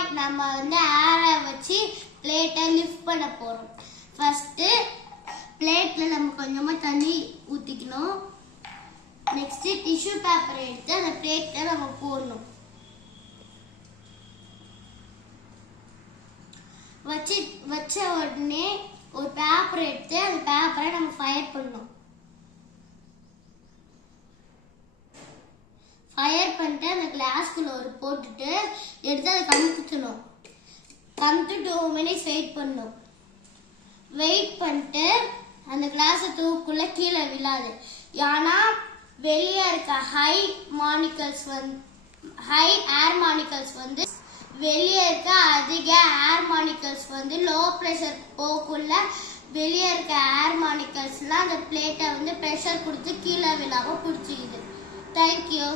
Hi நம்ம வந்து ஏரை வச்சு பிளேட்டை லிஃப்ட் பண்ண போறோம். ஃபர்ஸ்ட் பிளேட்ல நம்ம கொஞ்சமா தண்ணி ஊத்திக்கணும். நெக்ஸ்ட் டிஷ்யூ பேப்பர் எடுத்து அந்த பிளேட்ல நம்ம போடணும். வச்ச உடனே ஒரு பேப்பர் எடுத்து அந்த பேப்பரை நம்ம ஃபயர் பண்ணணும். ஃபயர் பண்ணிட்டு அந்த கிளாஸ்க்குள்ள ஒரு போட்டுட்டு எடுத்து அதை கமுத்தணும். கமுத்து 2 minutes வெயிட் பண்ணணும். வெயிட் பண்ணிட்டு அந்த கிளாஸை தூக்குள்ள கீழே விழாது. ஏன்னா வெளியே இருக்க ஹை ஏர் மானிக்கல்ஸ் வந்து வெளியே இருக்க அதிக ஏர் மானிக்கல்ஸ் வந்து லோ ப்ரெஷர் போக்குள்ள வெளியே இருக்க ஏர் மானிக்கல்ஸ்லாம் அந்த பிளேட்டை வந்து ப்ரெஷர் கொடுத்து கீழே விழாம பிடிச்சிக்குது. தேங்க்யூ.